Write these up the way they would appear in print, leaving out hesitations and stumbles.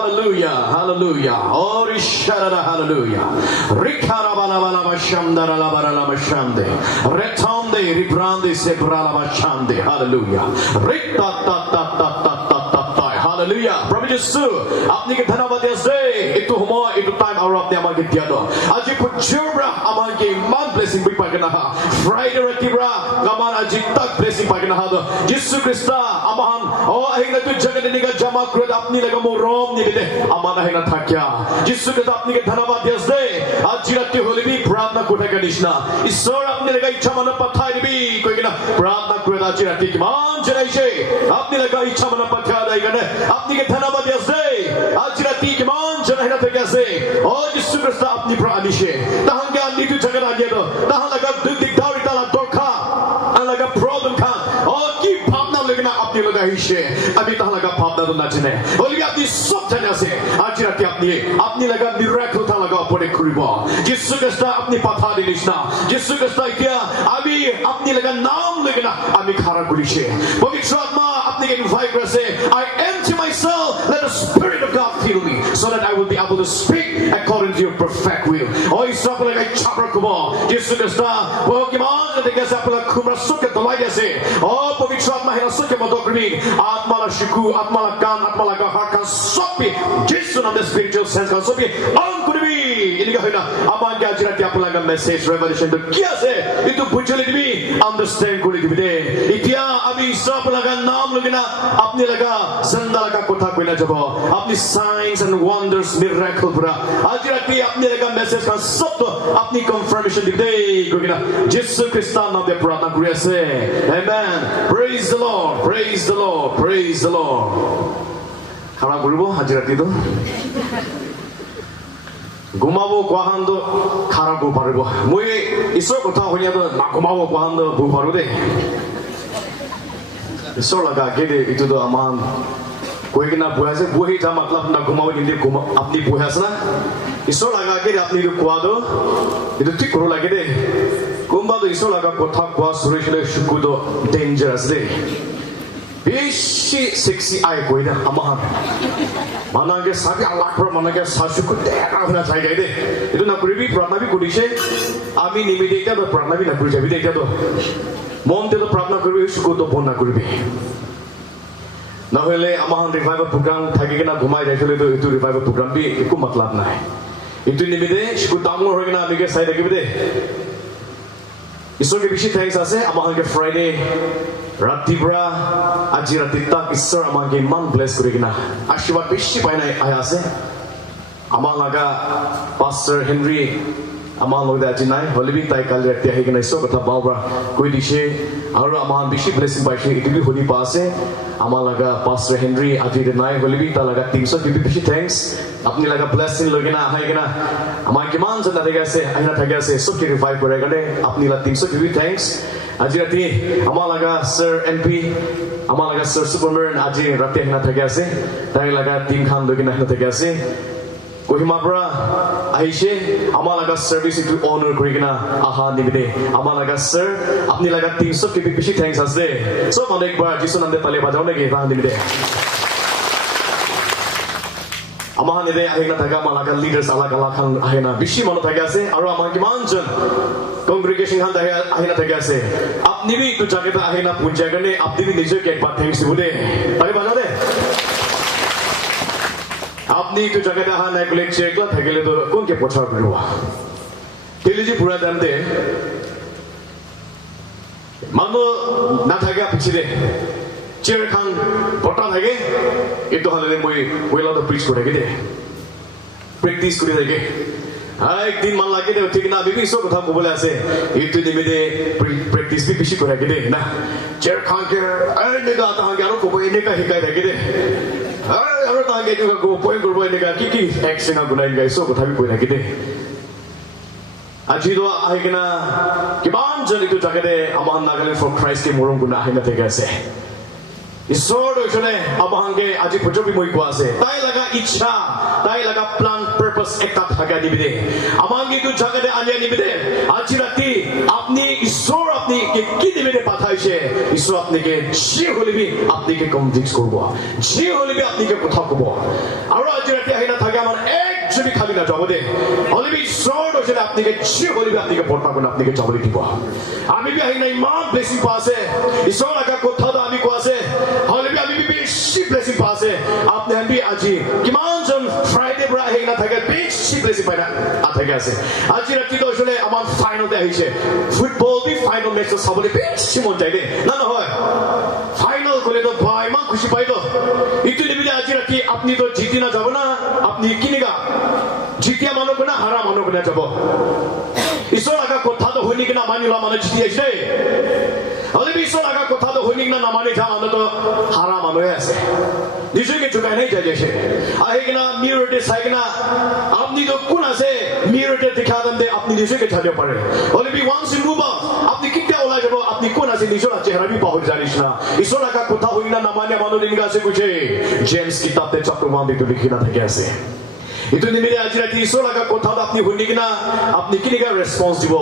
hallelujah, hallelujah. Oh, Rishara, hallelujah. Rikara balabala bashamdara labara bashande. Retonde ribrande sebrala bashande. Hallelujah. Rikta ta ta ta ta ta ta ta. Hallelujah. Prabhu Yesu, apni ke dhanavad yase. Itu humor, itu time aur apne amar ke diado. Aji pujura amar ke iman blessing bhi pagna ha. Friday rakibra gaman aji tak blessing pagna ha. Yesu Krista amahan oh ahina tu jagat ni ka jama krod apni laga mo rom ni bide aman ahina thakya. Yesu Krista apni ke dhanavad yase. Aji rati holi bhi pradna kota ka nishna. Isor apni laga ichha mana pathai ni bhi koi kena pradna krod aji rati kiman janaise. Apni laga ichha mana pathai dai kena. আপনি কে ধন্যবাদ দিয়েছে আজ রাতে কেমন জনহিনা থেকে আছে ও যিশু খ্রিস্ট আপনি প্রাণীশে তাহাকে আনি তু জায়গা লাগিয়ে দাও তাহা লাগা দিক দাওরি তালা দরখা লাগা প্রবলেম খা ও কি ভাবনা লাগে না আপনি লাগা হিসে আমি তাহা লাগা ভাবনা তো না জানে বলি আপনি সব জানে আছে আজ রাতে আপনি লাগা মিরাকল তা লাগা পড়ে করিব যিশু খ্রিস্ট আপনি পাঠা দিলিস না যিশু খ্রিস্ট ইতিয়া আমি আপনি লাগা নাম লাগে না আমি খারাপ করিছে পবিত্র আত্মা আপনি কে ইনভাইট করেছে I empty myself, let the Spirit of God fill me, so that I will be able to speak according to your perfect will. Oh, it's not like a chopper kubo. Jesus Christ, oh, come on, the guys up like kumra suke the light say. Oh, pavitra atma hina suke madokri. Atma la shiku, atma la kan, atma la heart kan sopi. Jesus on the spiritual sense kan sopi. On could be. Ini ka hina. Aman ka jirati apna la message revelation to kia se. Itu bujuli dibi understand kuli dibi de. Itia abi sab laga naam lagina apni laga zanda laga kotha koina jabo. Apni signs and wonders miracle pura. Aaj rati apni laga message kan sab to apni confirmation dibi de. Koi na Jesus Christ naam de pratna kuri ase. Amen. Praise the Lord. Praise the Lord. Praise the Lord. Khara koribo aaj rati to. Gumabo kwahando khara go paribo. Moi isor kotha honia to na gumabo kwahando bu paru de. Isor laga gede itu to aman koi kena buha se buhi ta matlab na gumabo hindi guma apni buha sa na isor laga gede apni ru kwado itu tik koro lage de gumba to isor laga kotha kwa surishile shukudo dangerous de bishi sexy ai koi na amahan manage sabi Allah pro manage sashuku de na sai de itu na kuribi pranabi kudise ami nimide eta to pranabi na kuri jabi de eta to মনতে তো প্রার্থনা করবে সুখ তো বন্যা করবে না হলে আমার রিভাইভাল প্রোগ্রাম থাকে কিনা ঘুমাই রাখলে তো এই রিভাইভাল প্রোগ্রাম বি একো মতলব নাই এটু নিমিদে সুখ ডাঙর হয় কিনা আমিকে চাই থাকিব দে ঈশ্বরকে বেশি থ্যাঙ্কস আছে আমাকে ফ্রাইডে রাতিপুরা আজি রাতি তাক ঈশ্বর আমাকে ইমান ব্লেস করে কিনা আশীর্বাদ বেশি পাই নাই আয় আছে আমার লাগা পাস্টার Henry Amang loda jinai, holibi tai kal rakti ahi kena iso kata bawa koi dishe, aru amang bishi blessing by she itu bi holi paase, amang laga Pastor Henry aji denai holibi ta laga 350 bishi thanks, apni laga blessing logi na ahi kena, amang kiman jana thega se, ahina thega se, so ki revive korega ne, apni laga 350 thanks, aji rati amang laga Sir NP, amang laga Sir Superman aji rati ahina thega se, tai laga team khan logi na ahina thega se. Kohimapura aishe amalaga service to honor kurigina aha nibide amalaga sir apni laga 300 ki bishi thanks ase so mane ek bar jisu nande tale bajao nege aha nibide amaha nide ahina thaga malaga leaders alak alak khan ahina bishi mano thaga ase aru amang ki manjon congregation khan dahe ahina thaga ase apni bi tu jageta ahina punja gane apni bi nijer ke ek bar thanks dibude tale bajao de আপনি তো জায়গাটা হা নাই বলে চেকলা থাকলে তো কোন কে পছার করব তেলিজি পুরা দাম দে মানো না থাকে পিছলে চেয়ার খান পটা থাকে এতো হলে মই ওইলা তো প্রিচ করে দে প্র্যাকটিস করে থাকে একদিন মান লাগে দে ঠিক না বিবি সব কথা বলে আছে এতো নিমিদে প্র্যাকটিস বি বেশি করে দে না চেয়ার খান কে আরে নেগা তাহাকে আরো কোবো এনেকা হিকাই থাকে দে Aru tangi juga go point kurbo ini kan kiki action aku naik guys so kau tapi boleh lagi deh. Aji doa akhirnya kiban jadi itu jaga deh amahan nagalin for Christ ke murung guna akhirnya tega seh. ঈশ্বৰ দৰ্শনে আমাহাংগে আজি পজবি মই কোৱা আছে তাই লাগা ইচ্ছা তাই লাগা প্লান পারপাস একটা থাকা নিবিদে আমাকে তো জায়গাতে আনিয়ে নিবিদে আজি রাতে আপনি ঈশ্বর আপনি কি নিবিদে পাঠাইছে ঈশ্বর আপনাকে যে হলিবি আপনাকে কনভিন্স করব যে হলিবি আপনাকে কথা কব আর আজি রাতে আহিনা থাকে আমার এক যদি খালি না যাব দে হলিবি ঈশ্বর দর্শনে আপনাকে যে হলিবি আপনাকে পড়তা কোন আপনাকে যাবলি দিব আমি বি আহিনা ইমান ব্লেসিং পাছে ঈশ্বর লাগা কথা তো আমি কোয়াছে হলিবি আমি বি বেশি ব্লেসিং পাছে আপনি আমি আজি কিমান জন ফ্রাইডে ব্রা হেনা থাকে বেশি ব্লেসিং পাইনা আথাকে আছে আজি রাতে তো আসলে আমার ফাইনালতে আইছে ফুটবল বি ফাইনাল ম্যাচ সবলে বেশি মন যায় দে না না হয় ফাইনাল করে তো ভাই মা খুশি পাইতো ইতু নিবিলে আজি রাতে আপনি তো জিতি না যাব না আপনি কিনেগা জিতিয়া মানো না হারা মানো না যাব ঈশ্বর আগা কথা তো হইনি কিনা মানিলা মানে জিতি আইছে হলে ঈশ্বর আগা কথা তো হইনি কিনা না মানে যা মানে তো হারা মানো আছে নিজেকে ঝুঁকায় নাই যায় সে আহে কিনা মিররতে চাই কিনা আপনি তো কোন আছে মিররতে দেখা দেন দে আপনি নিজেকে ছাড়তে পারে হলে বি ওয়ান্স ইন মুভ আপনি কিটা ওলাই যাব আপনি কোন আছে নিজের চেহারা বি পাহর জানিস না ঈশ্বর আগা কথা হই না না মানে মানো দিন গাছে কুছে জেমস কিতাবতে চ্যাপ্টার 1 দিতে লিখিনা থাকে আছে itu নিমিলে আজি রাতে ঈশ্বর লাগা কথা আপনি হইনি কিনা আপনি কিনিকা রেসপন্স দিব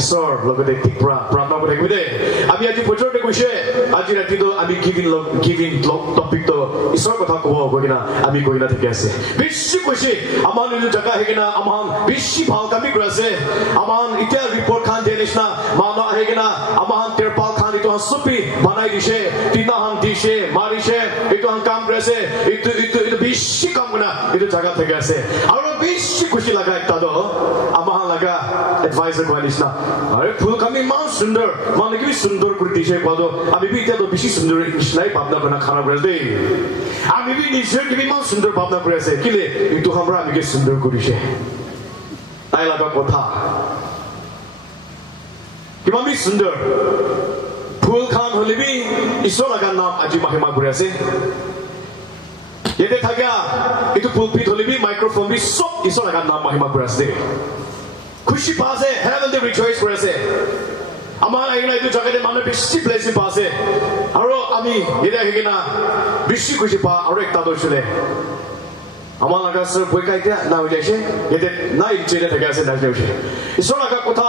ঈশ্বর লগতে ঠিক প্রার্থনা করে কইদে আমি আজি বছরতে কইছে আজি রাতে তো আমি গিভিং টপিক তো ঈশ্বর কথা কব কইনা আমি কইনা থেকে আছে বেশি কইছে আমার নিজ জায়গা হেকিনা আমার বেশি ভাও কামি কইছে আমার ইটা রিপোর্ট খান দেনিস না মানা হেকিনা আমার তেরপাল খান ইতো সুপি বানাই দিছে তিনা হান দিছে মারিছে ইতো হান কাম করেছে ইতো বেশি কাম না ইতো জায়গা থেকে আছে আর বেশি খুশি লাগা একটা তো আমার লাগা অ্যাডভাইজার কইলিস না আরে ফুল কামি মান সুন্দর মানে কি সুন্দর করে দিছে কদো আমি বি এটা তো বেশি সুন্দর ইসলাই ভাবনা কোনা খারাপ করে দে আমি বি নিজের কি মান সুন্দর ভাবনা করে আছে কিলে একটু আমরা আমি কি সুন্দর করিছে তাই লাগা কথা কি মানে সুন্দর ফুল খান হলিবি ঈশ্বর লাগা নাম আজি মহিমা করে আছে Yete thaga itu pulpit holibi microphone bi sob isor laga naam mahima kurase khushi paase heaven they rejoice kurase amar aina itu jagate manu beshi blessing paase aro ami yete higena beshi khushi pa aro ekta doshile amar laga sir boikaita na hojaise yete na ichene thaga ase na hojaise isor laga kotha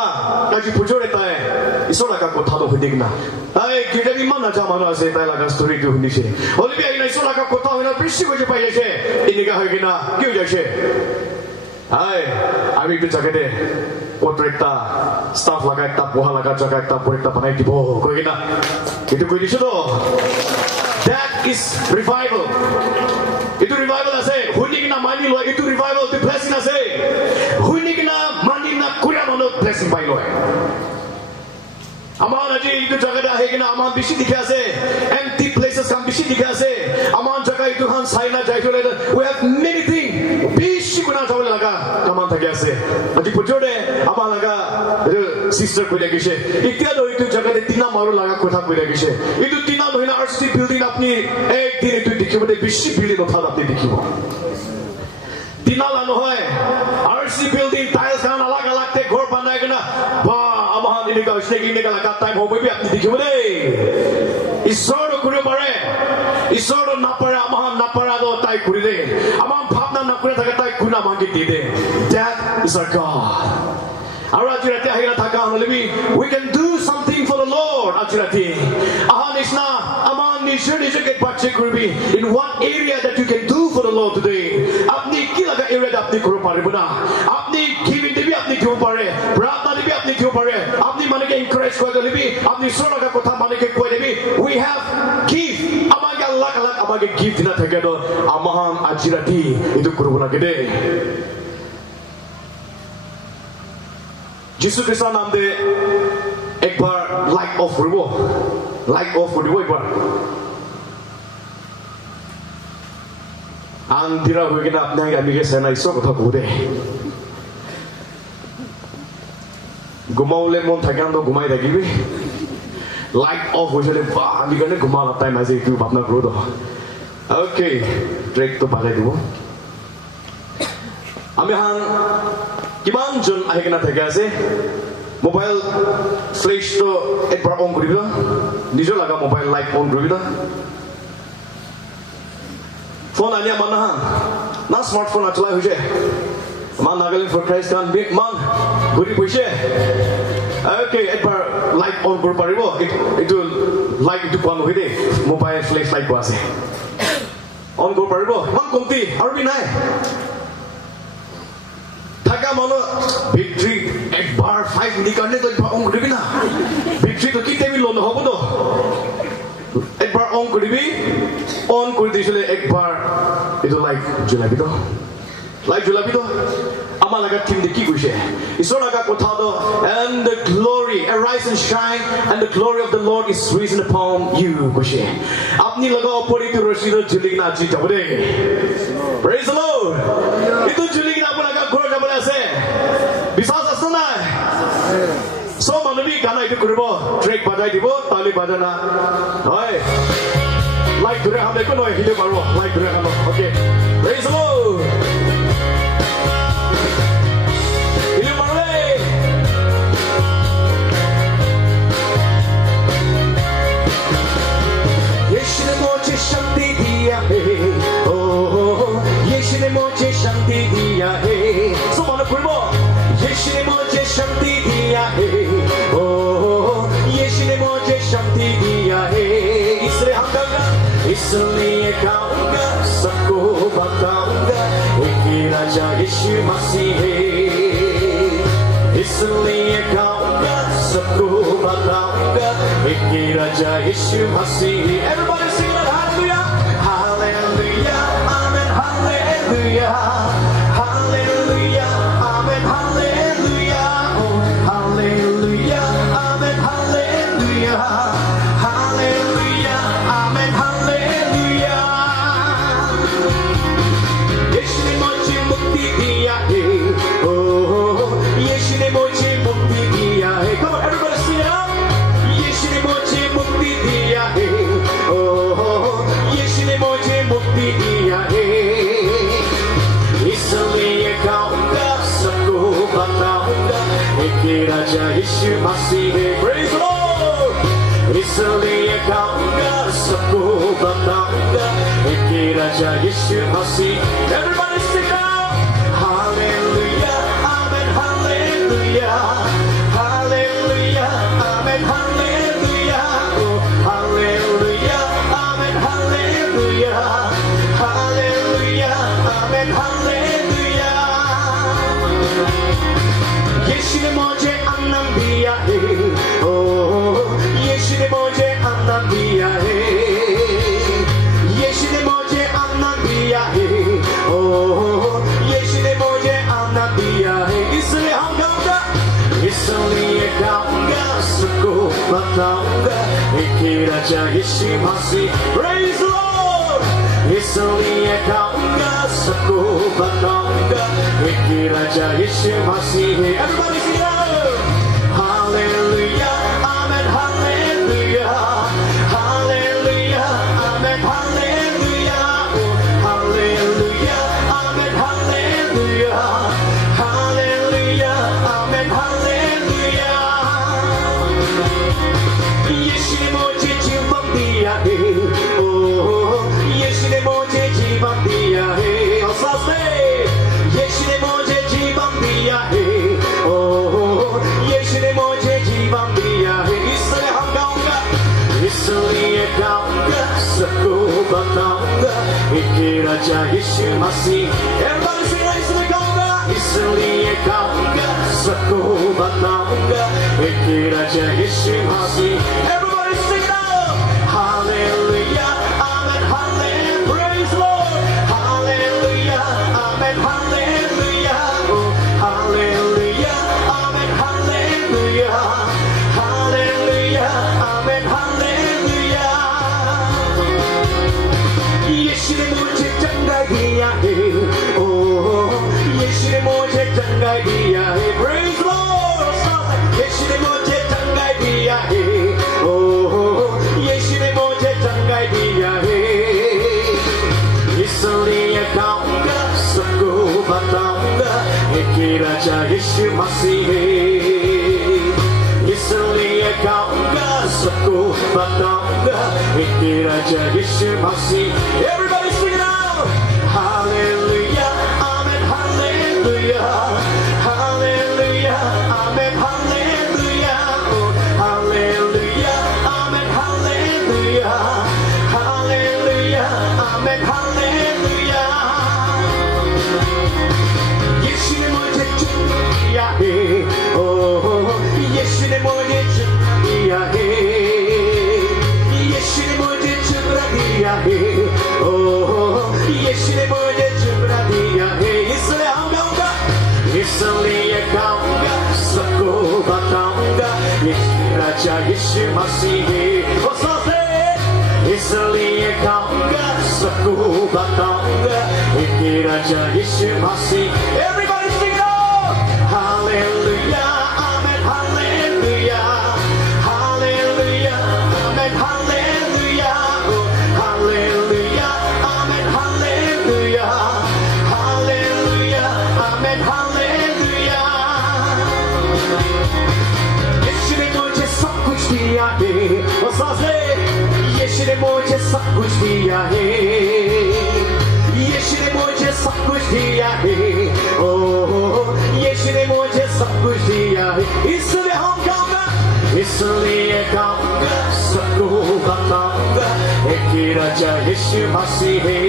kaji pujore tae isor laga kotha to hodigna ai kidani mana jamano ase tai laga story to hunise holibi aina isor laga kotha hoina beshi khushi paise iniga hoigina ki hojaise ai ami tu jagate portraita staff laga ekta boha laga jaga ekta portraita banai dibo koigina itu koi disu to that is revival itu revival ase hunigina mani lo itu revival the blessing ase hunigina mani na kuya mano blessing pai lo আমার আজি itu জায়গাতে আহে কিনা আমার বেশি দিকে আছে empty places কাম বেশি দিকে আছে আমার জায়গা itu হান সাইনা যাই চলে we have many things বেশি কোনা যাবলে লাগা কামান থাকে আছে আজি পজোরে আমার লাগা সিস্টার কইলা গেছে ইতিয়া তো itu জায়গাতে তিনা মারো লাগা কথা কইলা গেছে itu তিনা নহিনা আরসি বিল্ডিং আপনি একদিন itu দেখিবতে বেশি বিল্ডিং কথা আপনি দেখিব তিনা লা নহয় আরসি বিল্ডিং টাইলস কান আলাদা আলাদা ঘর বানায় কিনা বা আমার ইনিকা স্টেকিং নিকা লাগা টাইম হবে বি আপনি দেখিব দে ঈশ্বর করে পারে ঈশ্বর না পারে আমার না পারে তো তাই করে দে আমার ভাবনা না করে থাকে তাই কুনা মাগি দি দে that is our God আর আজি রাতে আহিরা থাকা হলিবি we can do something for the Lord আজি রাতে আহান ইসনা আমার নিজেকে বাঁচিয়ে করবি in what area that you can do for the Lord today আপনি কি লাগা এরিয়া আপনি করতে পারবেন না আপনি গিভিং দিবি আপনি দিব পারে প্রার্থনা দিবি আপনি দিব পারে আপনি মানেকে এনকারেজ করে দিবি আপনি সরলগা কথা মানেকে কই দিবি we have give আমাকে আল্লাহ আমাকে গিফট না থাকে তো আমাহান আজি রাতে itu করব না কেদে যিশু খ্রিস্টের নাম দে একবার লাইক অফ করব একবার আন্দিরা হয়ে গেলে আপনাকে আমি সেনাইছো কথা কব দে ঘুমাওলে মন থাকে তো ঘুমাই থাকিবি লাইট অফ হয়েছে বা আমি কাৰণে ঘুমাল টাইম আছে একটু ভাবনা করো তো ওকে ট্রেক তো বাজাই দিব আমি হান কিমান জন আহি কিনা থাকে আছে মোবাইল ফ্লেশ তো একবার অন করিব নিজৰ লাগা মোবাইল লাইট অন করিব phone anya manahan na smartphone achlai hoise man Nagaland for Christ kan big man guri hoise okay ekbar light on kor paribo itu light itu pan hoide mobile flash light ko ase on kor paribo man komti aru bi nai thaka mano victory ekbar 5 minute karne to on koribi na victory to kite bi lon hobo to ekbar on koribi on kori disile ekbar itu like julabi to like julabi to ama laga team de ki koise isor laga kotha to and the glory arise and shine and the glory of the Lord is risen upon you koise apni laga opori to rosiro juligna ji jabode praise the Lord itu juligna apna laga gor jabole ase bisas asna so manabi gana itu koribo track bajai dibo tali bajana hoy like dure hame ko noy hile paro like dure hame okay praise the Lord hile paro yesu ne mujhe shanti diya hai oh yesu ne mujhe shanti diya hai so mano koribo yesu ne mujhe shanti diya hai oh yesu ne mujhe shanti diya hai isliye hum gaunga इसलिए गाऊंगा सबको बताऊंगा एक ही राजा यीशु मसीह है इसलिए गाऊंगा सबको बताऊंगा एक ही राजा यीशु मसीह है everybody sing it hallelujah hallelujah amen hallelujah hallelujah amen hallelujah oh hallelujah amen hallelujah hallelujah amen hallelujah yesu ne mujhe mukti diya hai oh yesu ne mujhe mukti diya hai come on everybody sing it out yesu ne mujhe mukti diya hai oh yesu ne mujhe mukti diya hai isliye gaunga sabko bataunga ek hi raja yeshu masih hai praise the Lord इसलिए गाऊंगा सबको बताऊंगा एक ही राजा यीशु मसीह everybody sing out hallelujah amen hallelujah hallelujah amen hallelujah oh hallelujah amen hallelujah hallelujah amen hallelujah यीशु ने मुझे आनंद दिया है oh यीशु ने मुझे आनंद दिया है यीशु ने मुझे आनंद दिया है oh यीशु ने मुझे आनंद दिया है इसलिए हम गाऊंगा इसलिए गाऊंगा सबको बताऊंगा एक ही राजा यीशु मसीह praise the Lord इसलिए गाऊंगा सबको बताऊंगा एक ही राजा यीशु मसीह है everybody sing it out hallelujah amen hallelujah hallelujah amen hallelujah oh hallelujah amen hallelujah hallelujah amen hallelujah यीशु ने मुझे जीवन दिया है oh यीशु ने मुझे जीवन दिया है और साथ में यीशु ने मुझे जीवन दिया है oh यीशु ने मुझे जीवन दिया है इसलिए हम गाऊंगा इसलिए गाऊंगा सबको बताऊंगा एक ही राजा यीशु मसीह everybody sing it इसलिए गाऊंगा इसलिए गाऊंगा सबको बताऊंगा एक ही राजा यीशु मसीह everybody sing it out hallelujah amen hallelujah praise the Lord hallelujah amen hallelujah oh hallelujah amen hallelujah hallelujah amen hallelujah यीशु ने मुझे चंगाई दिया है oh यीशु ने मुझे चंगाई दिया है praise the Lord यीशु ने मुझे चंगाई दिया है oh यीशु ने मुझे चंगाई दिया है इसलिए गाऊंगा सबको बताऊंगा एक ही राजा यीशु मसीह है इसलिए गाऊंगा सबको बताऊंगा एक ही राजा यीशु मसीह everybody sing it out Masihi इसलिए गाऊंगा सबको बताऊंगा एक राजा यीशु मसीह Everybody sing it out Hallelujah Amen Hallelujah Hallelujah Amen Hallelujah oh, Hallelujah Amen Hallelujah Hallelujah Amen Hallelujah यीशु ने मुझे सब कुछ दिया है और साथ यीशु ने मुझे सब कुछ दिया है यीशु ने मुझे सब कुछ दिया है ओह यीशु ने मुझे सब कुछ दिया है इसलिए हम गाऊंगा इसलिए गाऊंगा सबको बताऊंगा एक ही राजा यीशु मसीह है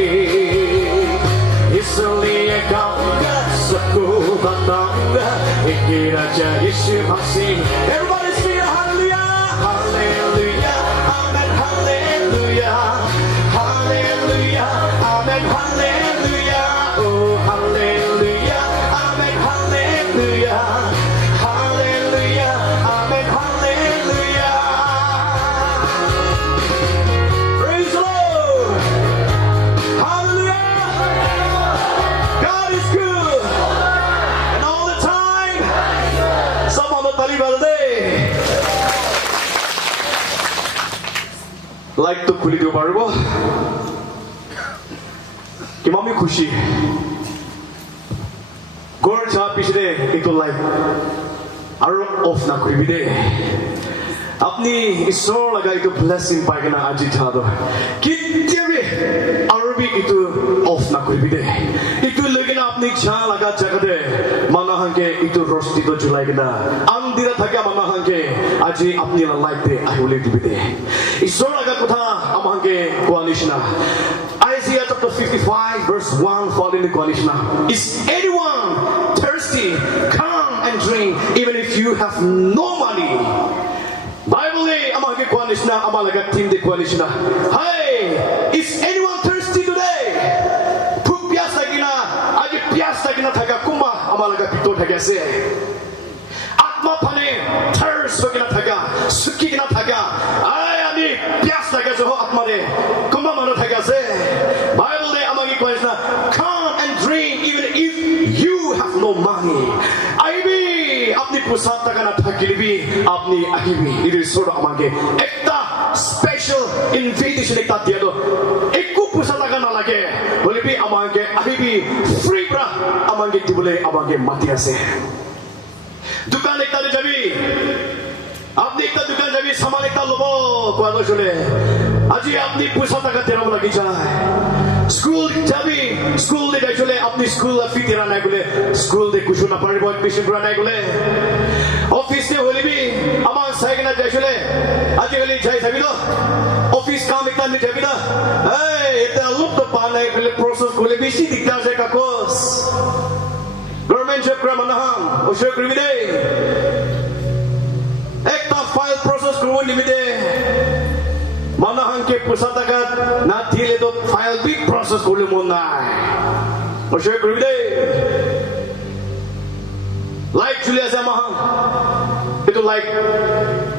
इसलिए गाऊंगा सबको बताऊंगा एक ही राजा यीशु मसीह Everybody sing hallelujah hallelujah amen hallelujah hallelujah amen hallelujah oh hallelujah amen hallelujah hallelujah amen hallelujah praise the Lord hallelujah God is good and all the time someone will tell you about the day light তো খুলি দিব পারবো কিমান আমি খুশি ঘর যা পিছনে একটু লাইট আৰু অফ না কৰিবি দে আপনি ঈশ্বৰ লগা একটু ব্লেসিং পাই কেনা আজি থাদো কেতিয়াবে আৰু বি একটু অফ না কৰিবি দে একটু লৈকে না আপনি যা লগা জায়গাতে মানাহাকে একটু রস্তি তো জ্বলাই কেনা আন্দিরা থাকে মানাহাকে আজি আপনি লাইট দে আহিবলে দিবি দে ঈশ্বৰ লগা কথা আমাকে কোৱা নিচিনা Isaiah chapter 55 verse 1 following the coalition is anyone thirsty come and drink even if you have no money Bible amage coalition amalaga team the coalition hey is anyone thirsty today phuk pias lagina aji pias lagina thaka kuma amalaga pito thake ase atma phane thirst lagina thaka sukhi gina thaka ai ani pias lage jo atma re kuma manu thake ase Bible day amagi question come and drink even if you have no money aibi apni pusat taka na thakilibi apni ahibi it is sort of amage ekta special invitation ekta dia do ekku pusat taka na lage bolibi amage ahibi free bra amage dibole amage mati ase dukan ekta le jabi apni ekta dukan jabi saman ekta lobo koalo jole আজি আপনি পয়সা টাকা তেরাম লাগি যায় school যাবি school দে যাইলে আপনি school ফি তেরা নাই গলে স্কুল দে কুছ না পারিব এডমিশন করা নাই গলে অফিস দে হলিবি আমার সাইকেল যাইলে আজি গলি যাই যাবি তো অফিস কাম একটা নি যাবি না এই এটা লুপ তো পা নাই গলে প্রসেস গলে বেশি দিকদার যায় কাকস গভর্নমেন্ট জব করা মানহাম ও জব করিবি দে একটা ফাইল প্রসেস করব নিবি দে Manahanke pusatakat na dile to file big process kule mona. O share kribide. Like Julia Zamahan. Ito like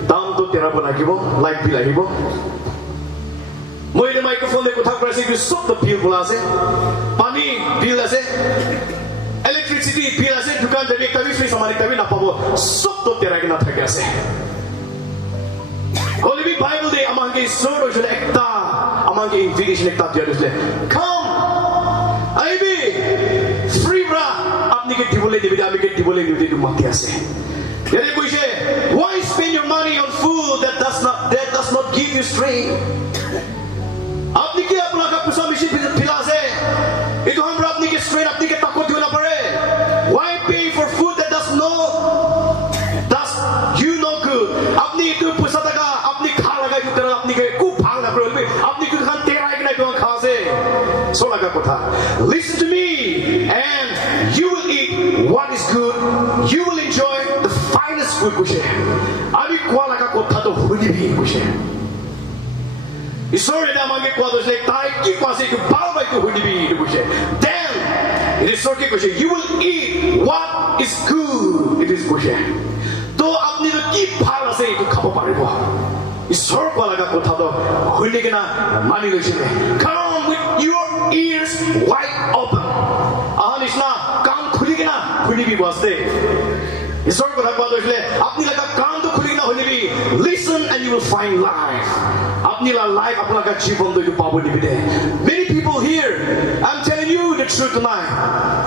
down to terabo nagibo, like bill lagibo. Moi le microphone le kotha krasi ki sob to bill bola ase. Pani bill ase. Electricity bill ase dukan jabi ekta bi free saman ekta bi na pabo. Sob to teragi na thake ase. Holy Bible day among his sword or ekta among the invitation ekta dia dusle come aibi free bra apni ke dibole dibi ami ke dibole dibi tu mati ase yare koise why spend your money on food that does not give you strength apni ke apna ka pusa mishi phila ase itu hamra apni ke strength apni ke takot diona pare why pay for food that does you no good apni itu pusa taka apni kha laga ju tera apni ke ku phang na pare apni ku khan tera ek na ko kha se so laga kotha listen to me and you will eat what is good you will enjoy the finest food kushe abi kwa laga kotha to huni bhi kushe isore da mange kwa do se tai ki pase ku bal bai ku huni bhi kushe then it is so ke kushe you will eat what is good it is kushe to apni to ki bhal ase itu khabo paribo ঈশ্বৰ কোৱা লগা কথাটো শুনি কিনা মানি লৈছিলে come with your ears wide open নিচিনা কাণ খুলি কিনা শুনিবি বাস্তে ঈশ্বৰ কথা কোৱা হৈছিলে আপুনি লগা কাণটো খুলি কিনা শুনিবি listen and you will find life আপুনি life আপোনাৰ জীৱনটো পাব নিবিদে many people here I'm telling you the truth tonight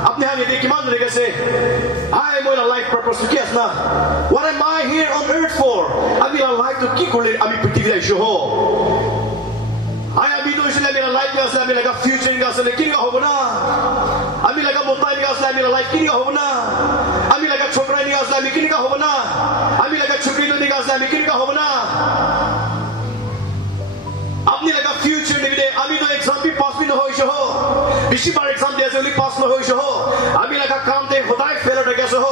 আপুনি হানি দেখি কিমান দেখিছে মই life purpose কি আছে না what am I here on earth for আমি life তো কি কৰিলে আমি পৃথিৱীত আহিছো হ আমি দৈছিলে আমি লাইফ আছে আমি লগা ফিউচাৰ আছে কি হ'ব না আমি লগা মোতাই আছে আমি লাইফ কি হ'ব না আমি লগা ছোকৰা নি আছে আমি কি হ'ব না আমি লগা ছুটি নি আছে আমি কি হ'ব না আপনি লগা ফিউচাৰ নিবিদে আমি তো এক্সাম বি পাস বি নহৈছো হ বেছি বাৰ এক্সাম দিয়া জলি পাস নহৈছো হ আমি লগা কামতে সদায় ফেল হৈ গৈছো হ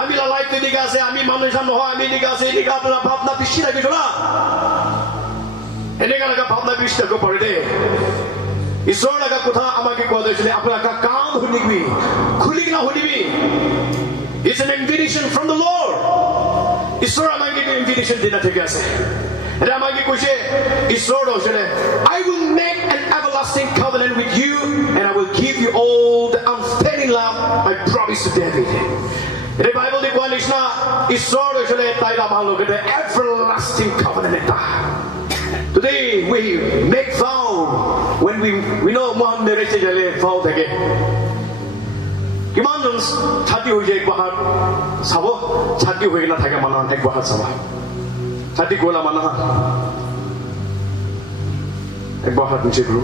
আমি লাইফ তে নিগা আছে আমি মানুহ জান নহয় আমি নিগা আছে নিগা আপোনাৰ ভাবনা বেছি লাগিছো না এনেকা লগা ভাবনা বেছি থাকিব পাৰে দে ঈশ্বৰ লগা কথা আমাকে কোৱা হৈছিলে আপোনাৰ কাম শুনিবি খুলি কিনা শুনিবি It's an invitation from the Lord ঈশ্বৰ আমাকে invitation দিনা ঠিক আছে এটা আমাকে কৈছে ঈশ্বৰ কৈছে I will make an everlasting covenant with you and I will give you all the unfailing love I promised to David এই বাইবেল দি কোৱা নিচিনা ঈশ্বৰ কৈছে তাই আমাৰ লগত everlasting covenant এটা Today we make vow when we know one marriage jale vow thake. Kiman jon chati hoye ek bahar sabo chati hoye na thake mana ek bahar sabo. Chati gola mana ek bahar niche guru.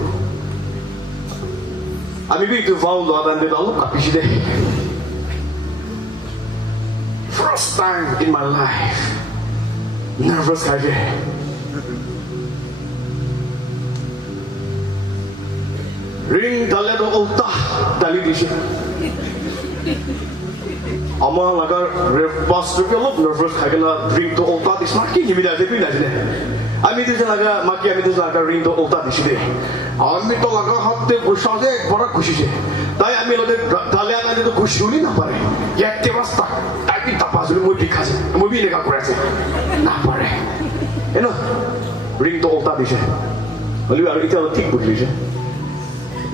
Ami bi tu vow lo dan de dalu kapishi de. First time in my life nervous kaje. Ring daledo ulta dali dishe ama laga pastor ke log nervous khagena ring to ulta disna ki himida je pina je ami dise laga maki ami dise laga ring to ulta dishe de ami to laga hatte gusha je bada khushi je tai ami lode dalya na to khushi holi na pare yakte basta tai pi tapazuli moi dikha je moi bi lega kore je na pare eno ring to ulta dishe boli aru ita thik boli je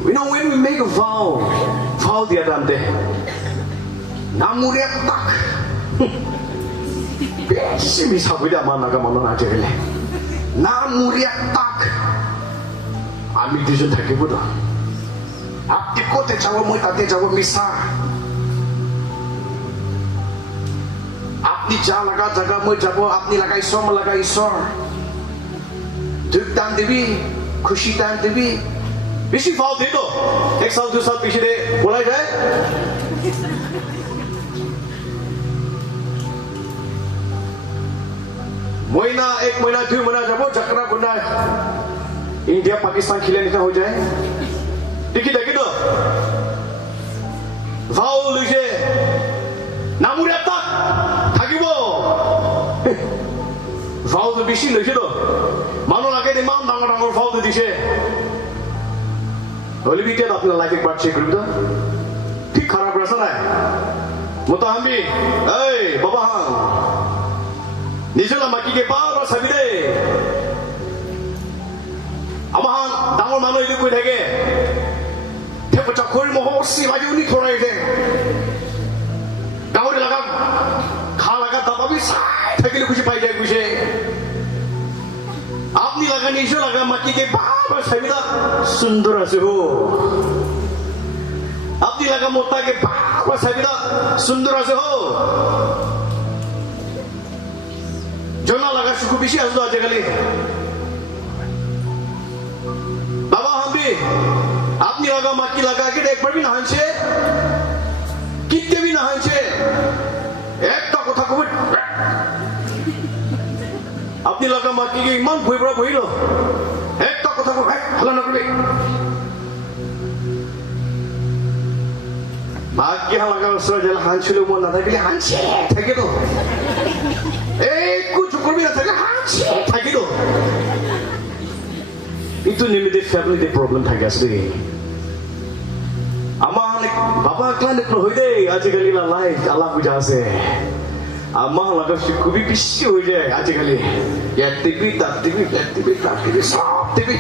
You know when we make a vow the other day. Namuriak tak. Besi bisa beda mana mana aja beli. Namuriak tak. Ami dijen tak ibu dah. Aktif kau tercawa moi tak tercawa misa. Apni jaga moi jago apni laga isor. Duk dan dewi, khushi dan dewi. बेसी भाव दे दो एक साल 2 साल पीछे दे बोला जाए महीना 1 महीना 2 महीना जब चक्रा गुंडा इंडिया पाकिस्तान खिले निकल हो जाए देखी दो भाव लुजे नामुरे तक থাকিবो भाव तो बेसी लुजे दो मानो लागे दे मान डांगर भाव दे दिसे Boleh bikin apna life ek baar check karo da thik kharab rasa na mutahambi hey baba han nijela maki ke power sabi de amahan dangor mano idu koi thake thepo chakhol moho si lagi uni thorai de dangor laga kha laga dababi sai thakile khushi pai jay khushi आपनी लगा नीचे लगा मक्की के बाबा सबिदा सुंदर से हो आपनी लगा मोटा के बाबा सबिदा सुंदर से हो जोना लगा सुकु बिशी आजो आज कली बाबा हम भी आपनी लगा मक्की लगा के एक बार भी नहान से कितने भी नहान से एक तो कोथा को अपनी लगा माकी के इमान भुई बड़ा भुई लो एक तो कथा को हला न करबे माकी हला लगा सजल हांचलो मन ना थाकले हांचे थाके तो एक कुछ करबी ना थाके हांचे थाके तो itu निमित्त फैमिली दे प्रॉब्लम थाके आसले आमा बाबा क्लान न होई दे आजकल ला life Allah Puja say Ama laga sikubi bisi ho jaye aaj kali. Ya TV, that TV, that TV, that TV, sab TV.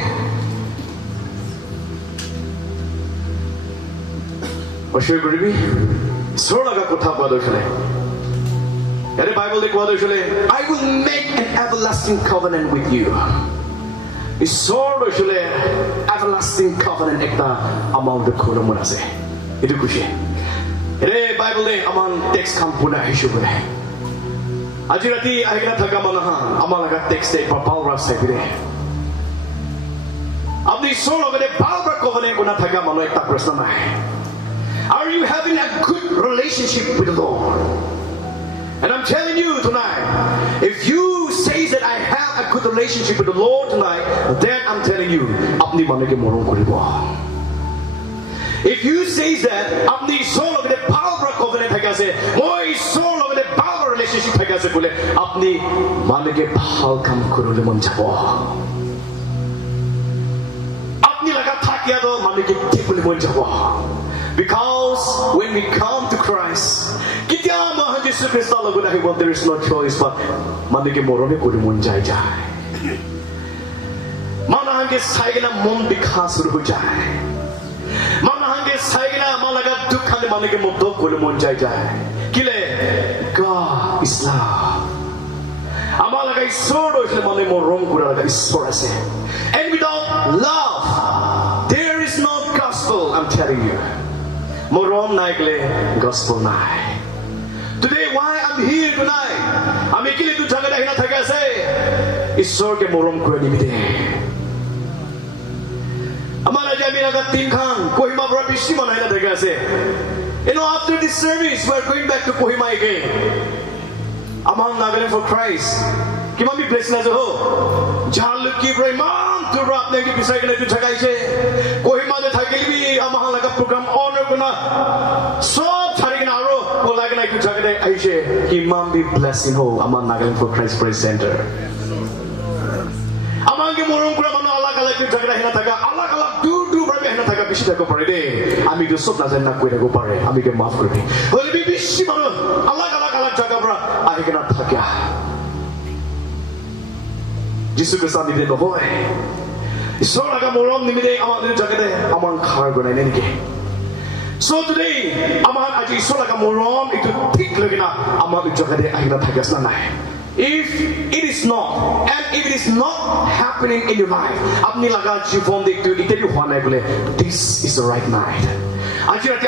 Oshoi goribi. Sor laga kotha koa doshole. Yare Bible de koa doshole. I will make an everlasting covenant with you. Sor doshole everlasting covenant ekta amount de kholo mon ase. Itu kushi. Yare Bible de aman text kam puna hishube. Aji rati ahina thaka manaha amalaga text de papal ras saibire. Apni sor logade Bible covenant guna thaka mano ekta prashna nai. Are you having a good relationship with the Lord? And I'm telling you tonight, if you say that I have a good relationship with the Lord tonight, then I'm telling you, apni mane ke moron koribo. If you say that apni soul of the power covenant thakase, moi soul of the power relationship thakase bole, apni mane ke bhal kam korole mon jabo. Apni laga thakia to mane ke tebole mon jabo. Because when we come to Christ, there is no choice but manike morone kori mon jai jai. Mana hange saigena mon bikha suru ho jai. Mana hange saigena malaga dukha ne manike mokdo kori mon jai jai. Kile God is love. Amalaga isor do isle mane morom kura laga isor ase. And without love, there is no gospel. I'm telling you. Morom naikle gospel nai. Today, why I'm here tonight? I'm ikili tu jaga hina thaga se. Isor ke morom ko nimide. Amala jami naga tinkhang Kohima bra bishi mana hina thaga se. You know, after this service, we're going back to Kohima again. Among Nagaland for Christ. Kima bi blessing as a ho. Jaluk ki bra imam tu rap ne ki bisai ke tu thagai se. Kohima de thagil bi amang laga program honor kuna. So thari na aro. Imam be blessing ho among Nagaland for Christ Praise Center. Among the morom kura mano alag alag tu jagda hina thaga alag alag du brabe hina thaga bishi thako pare de. Ami do sob najan na koi thako pare. Ami ke maaf kori. Hole bi bishi mano alag alag jaga bra ahi ke na thakya. Jisu ke sath nimide no hoy. Isor laga morom nimide amang du jagda amang khar gonai ne ke. So today, aman aji isolaga morom itu tik lagina aman ujagade ahina thagas na nai. If it is not, and if it is not happening in your life, apni laga jivon dektu ite bi hua nai bole. This is the right night. Aji rati